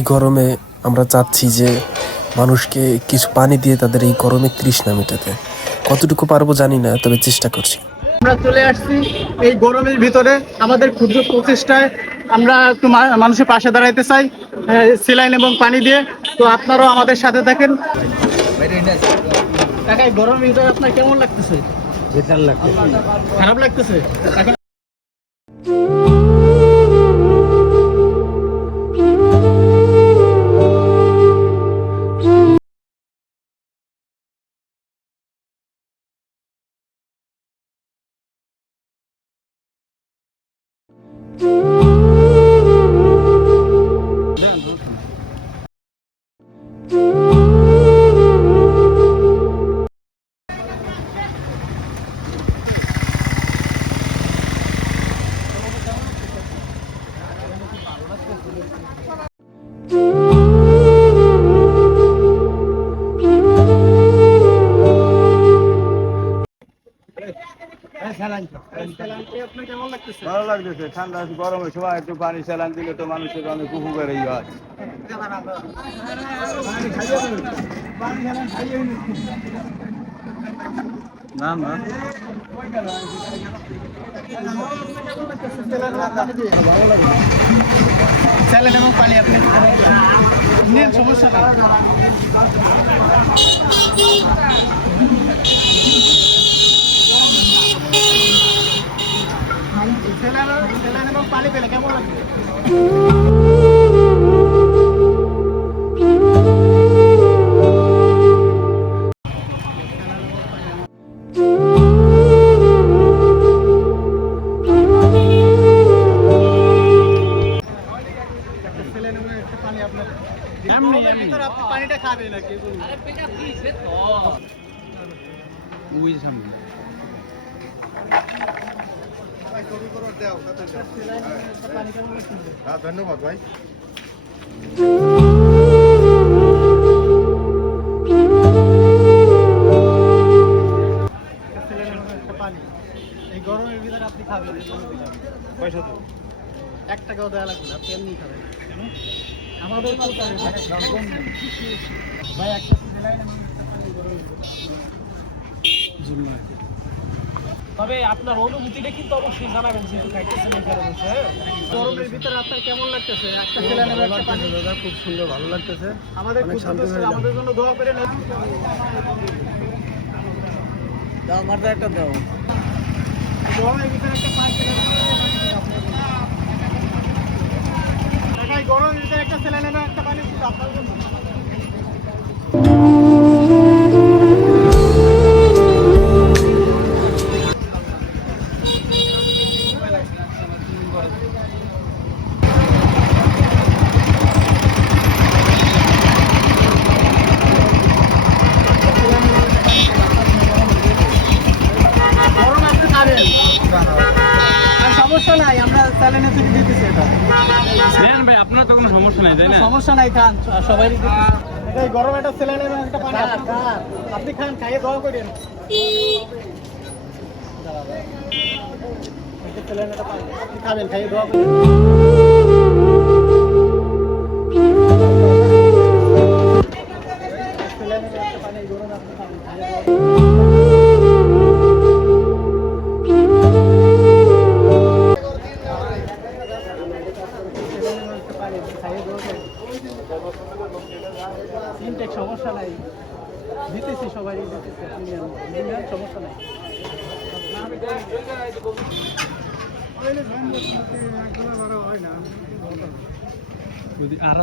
এই গরমে আমরা চাচ্ছি যে মানুষকে কিছু পানি দিয়ে তাদের এই গরমে তৃষ্ণা মেটাতে। কতটুকু পারবো জানি না, তবে চেষ্টা করছি। আমরা চলে আসছি এই গরমের ভিতরে আমাদের ক্ষুদ্র প্রচেষ্টায় আমরা একটু মানুষের পাশে দাঁড়াইতে চাই স্যালাইন এবং পানি দিয়ে। তো আপনারাও আমাদের সাথে থাকেন। কাকা, এই গরমের ভিতরে আপনার কেমন লাগতেছে? খারাপ লাগতেছে? ভালো লাগতেছে, ঠান্ডা গরমের সময় একটু পানি স্যালাইন দিলে তো মানুষের অনেক উপকারই হয়। না না স্যালাইন এবং পানি আপনি নেন, সমস্যা নাই। স্যালাইন এবং পানি পেলে কেমন লাগবে? আপনি পানিটা খাবেন নাকি? ধন্যবাদ ভাই। এই গরমের ভিতরে আপনি খাবেন, পয়সা তো 1 টাকাও দেওয়া লাগবে না, আপনি এমনি খাবেন। আমাদের ভাই একটা তবে আপনার অনুভূতিটা কিন্তু অবশ্যই জানাবেন, যেহেতু খাইতেছেন এই গরমে। গরমের ভিতরে আপনার কেমন লাগতেছে? একটা ছেলে নেবে, একটা পানি। খুব সুন্দর, ভালো লাগতেছে। আমাদের আমাদের জন্য দোয়া করে নেন। দাও মারদা একটা দাও। গরমের ভিতরে একটা পানি গরমের ভিতরে একটা ছেলে নেবে, একটা পানি আপনার জন্য। সমস্যা নাই, আমরা চ্যালেঞ্জে থেকে দিতেছি এটা। নেন ভাই, আপনার তো কোনো সমস্যা নাই, তাই না? সমস্যা নাই, খান সবাই। এই গরমে একটা স্যালাইন এবং একটা পানি আপনি খান, খাইয়ে দোয়া করেন। স্যালাইন একটা পানি আপনি খাবেন, খাইয়ে দোয়া করেন। স্যালাইন একটা পানি গরমে আপনি খাবেন, খাইয়ে দোয়া করেন। সমস্যা নাই, দিতেছি সবাই দিতেছি, সমস্যা নাই। আর